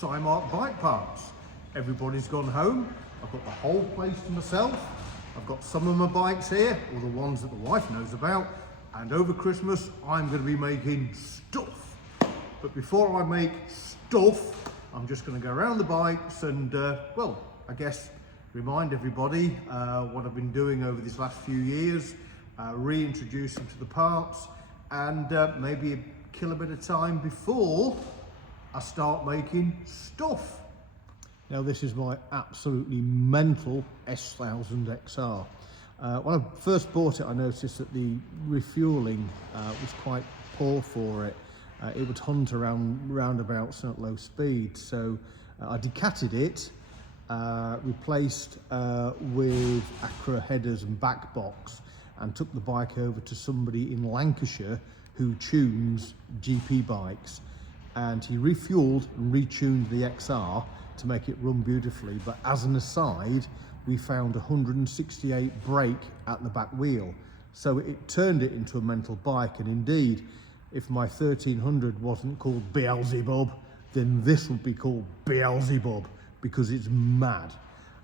Simark bike parts. Everybody's gone home. I've got the whole place to myself. I've got some of my bikes here, all the ones that the wife knows about. And over Christmas, I'm going to be making stuff. But before I make stuff, I'm just going to go around the bikes and, well, I guess remind everybody what I've been doing over these last few years, reintroduce them to the parts, and maybe kill a bit of time before I start making stuff. Now this is my absolutely mental S1000 XR. When I first bought it, I noticed that the refueling was quite poor for it. It would hunt around roundabouts and at low speed, so I decatted it, replaced with Acura headers and back box, and took the bike over to somebody in Lancashire who tunes GP bikes, and he refueled and retuned the XR to make it run beautifully. But as an aside, we found 168 brake at the back wheel, so it turned it into a mental bike. And indeed, if my 1300 wasn't called Beelzebub, then this would be called Beelzebub, because it's mad.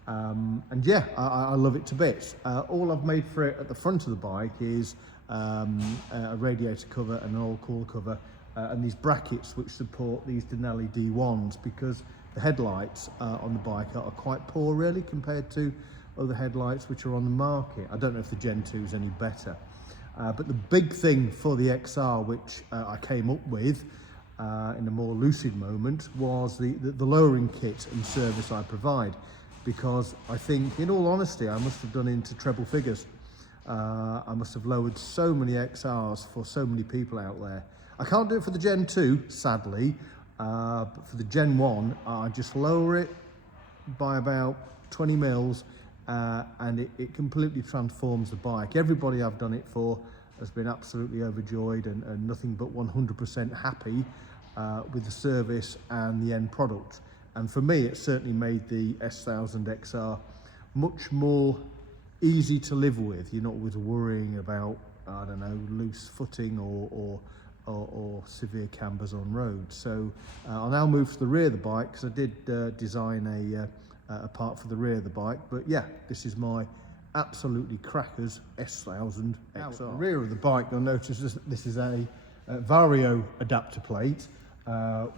And yeah, I love it to bits. All I've made for it at the front of the bike is a radiator cover and an oil cooler cover, and these brackets which support these Denali D1s, because the headlights on the bike are quite poor really compared to other headlights which are on the market. I don't know if the Gen 2 is any better. But the big thing for the XR, which I came up with in a more lucid moment, was the lowering kit and service I provide. Because I think, in all honesty, I must have done into treble figures. I must have lowered so many XRs for so many people out there. I can't do it for the Gen 2, sadly, but for the Gen 1, I just lower it by about 20 mils, and it completely transforms the bike. Everybody I've done it for has been absolutely overjoyed and nothing but 100% happy with the service and the end product. And for me, it certainly made the S1000 XR much more easy to live with. You're not always worrying about, I don't know, loose footing or severe cambers on road. So I'll now move to the rear of the bike, because I did design a part for the rear of the bike. But yeah, this is my absolutely crackers S1000 XR. Now, the rear of the bike, you'll notice this is a Vario adapter plate,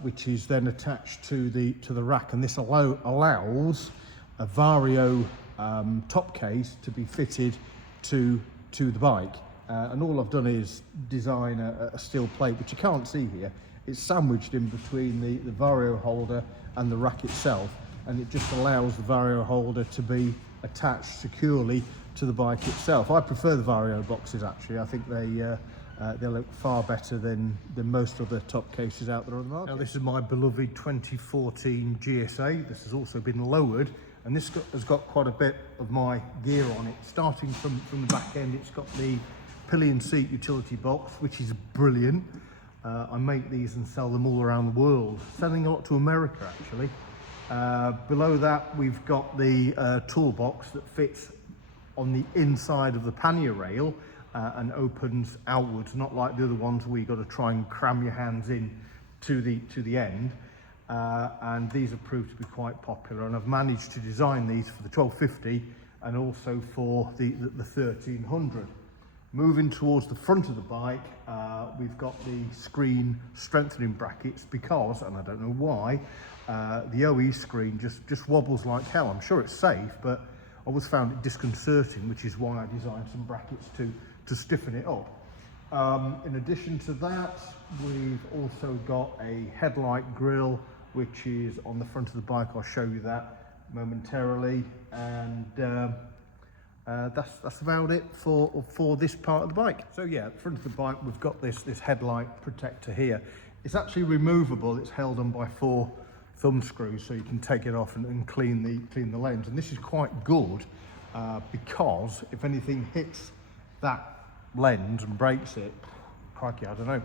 which is then attached to the rack, and this allows a Vario top case to be fitted to the bike. And all I've done is design a steel plate, which you can't see here. It's sandwiched in between the Vario holder and the rack itself, and it just allows the Vario holder to be attached securely to the bike itself. I prefer the Vario boxes actually. I think they look far better than most other top cases out there on the market. Now this is my beloved 2014 GSA. This has also been lowered, and this has got quite a bit of my gear on it. Starting from the back end, it's got the pillion seat utility box, which is brilliant. I make these and sell them all around the world, selling a lot to America actually. Below that, we've got the toolbox that fits on the inside of the pannier rail and opens outwards, not like the other ones where you've got to try and cram your hands in to the end. And these have proved to be quite popular, and I've managed to design these for the 1250 and also for the 1300. Moving towards the front of the bike, we've got the screen strengthening brackets, because, and I don't know why, the OE screen just wobbles like hell. I'm sure it's safe, but I always found it disconcerting, which is why I designed some brackets to stiffen it up. In addition to that, we've also got a headlight grille, which is on the front of the bike. I'll show you that momentarily, and that's about it for this part of the bike. So yeah, at the front of the bike, we've got this headlight protector here. It's actually removable. It's held on by 4 thumb screws, so you can take it off and clean the lens. And this is quite good because if anything hits that lens and breaks it, crikey, I don't know.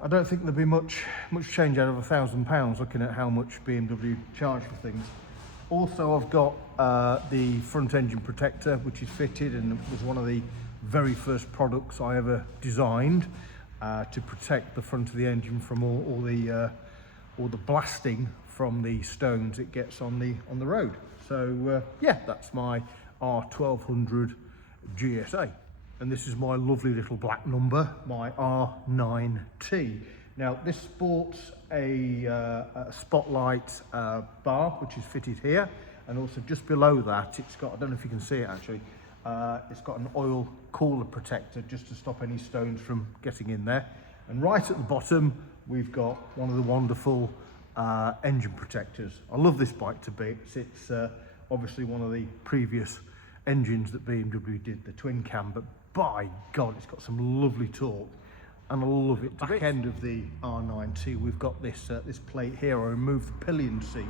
I don't think there'll be much change out of £1,000 looking at how much BMW charge for things. Also, I've got the front engine protector, which is fitted, and it was one of the very first products I ever designed to protect the front of the engine from all or the blasting from the stones it gets on the road. So yeah, that's my R1200 GSA. And this is my lovely little black number, my R9T. Now this sports a spotlight bar, which is fitted here, and also just below that, it's got, I don't know if you can see it actually, it's got an oil cooler protector just to stop any stones from getting in there. And right at the bottom, we've got one of the wonderful engine protectors. I love this bike to bits. It's obviously one of the previous engines that BMW did, the twin cam, but by God, it's got some lovely torque, and I love it. Back end of the R9T, we've got this this plate here. I removed the pillion seat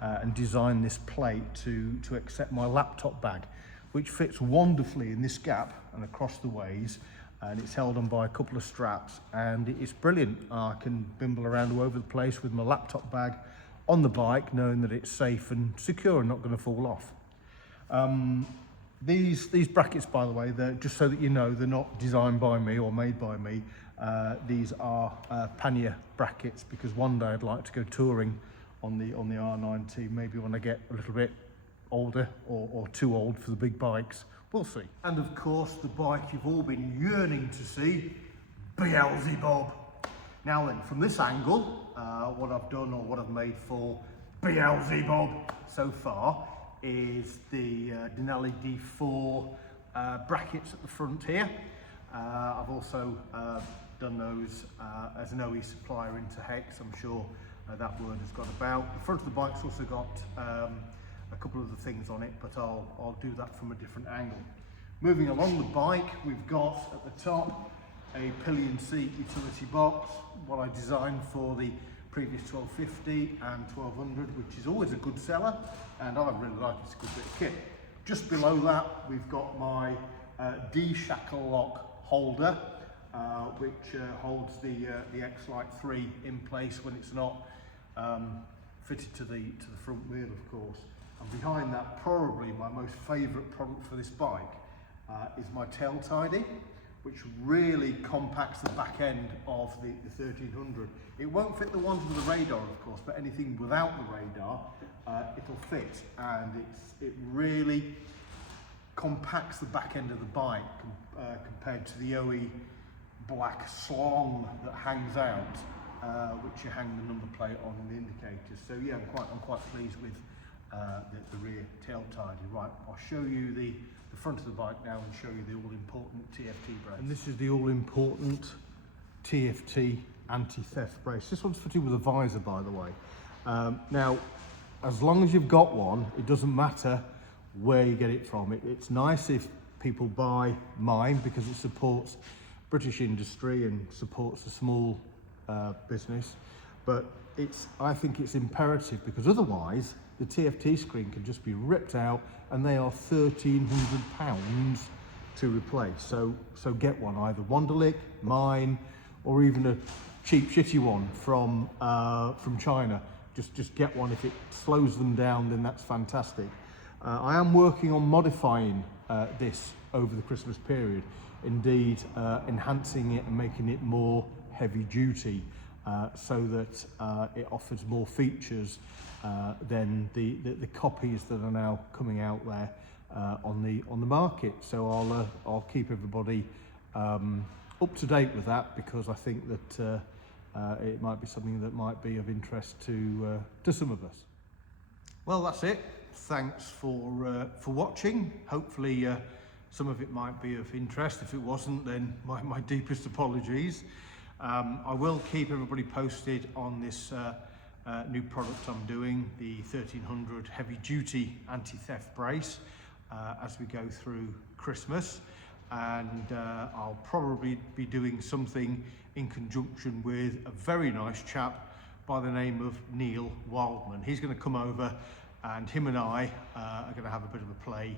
and designed this plate to accept my laptop bag, which fits wonderfully in this gap and across the ways, and it's held on by a couple of straps, and it's brilliant. I can bimble around all over the place with my laptop bag on the bike, knowing that it's safe and secure and not going to fall off. These brackets, by the way, they're just so that you know, they're not designed by me or made by me. These are pannier brackets, because one day I'd like to go touring on the R9T, maybe when I get a little bit older or too old for the big bikes. We'll see. And of course, the bike you've all been yearning to see, Beelzebub. Now then, from this angle, what I've done, or what I've made for Beelzebub so far, is the Denali D4 brackets at the front here. I've also done those as an OE supplier into Hex. I'm sure that word has got about. The front of the bike's also got a couple of the things on it, but I'll do that from a different angle. Moving along the bike, we've got at the top a pillion seat utility box, what I designed for the previous 1250 and 1200, which is always a good seller, and I really like it. It's a good bit of kit. Just below that, we've got my D-shackle lock holder, which holds the X-Lite 3 in place when it's not fitted to the front wheel, of course. And behind that, probably my most favourite product for this bike is my tail tidy, which really compacts the back end of the 1300. It won't fit the ones with the radar, of course, but anything without the radar, it'll fit. And it really compacts the back end of the bike compared to the OE black slong that hangs out, which you hang the number plate on and the indicators. So yeah, I'm quite pleased with the rear tail tidy. Right, I'll show you the front of the bike now and show you the all-important TFT brace. And this is the all-important TFT anti-theft brace. This one's fitted with a visor, by the way. Now, as long as you've got one, it doesn't matter where you get it from. It's nice if people buy mine, because it supports British industry and supports a small business, but I think it's imperative, because otherwise the TFT screen can just be ripped out, and they are £1,300 to replace. So get one, either Wonderlic, mine, or even a cheap shitty one from China. Just get one. If it slows them down, then that's fantastic. I am working on modifying this over the Christmas period, indeed enhancing it and making it more heavy duty, so that it offers more features than the copies that are now coming out there on the market. So I'll keep everybody up to date with that, because I think that it might be something that might be of interest to some of us. Well, that's it. Thanks for watching. Hopefully some of it might be of interest. If it wasn't, then my deepest apologies. I will keep everybody posted on this new product I'm doing, the 1300 heavy duty anti-theft brace, as we go through Christmas. And I'll probably be doing something in conjunction with a very nice chap by the name of Neil Wildman. He's going to come over, and him and I are going to have a bit of a play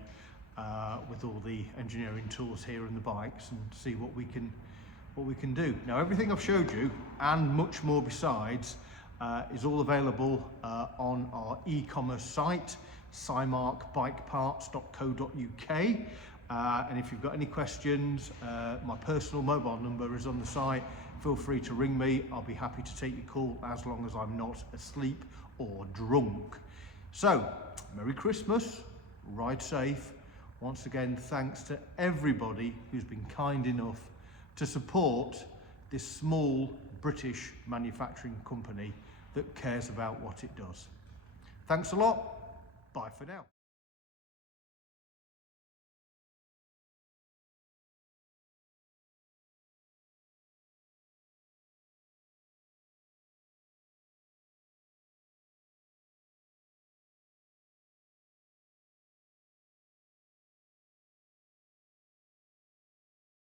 with all the engineering tools here and the bikes, and see what we can do. Now, everything I've showed you and much more besides is all available on our e-commerce site, cymarkbikeparts.co.uk. And if you've got any questions, my personal mobile number is on the site. feel free to ring me. I'll be happy to take your call as long as I'm not asleep or drunk. So, Merry Christmas, ride safe. Once again, thanks to everybody who's been kind enough to support this small British manufacturing company that cares about what it does. Thanks a lot. Bye for now.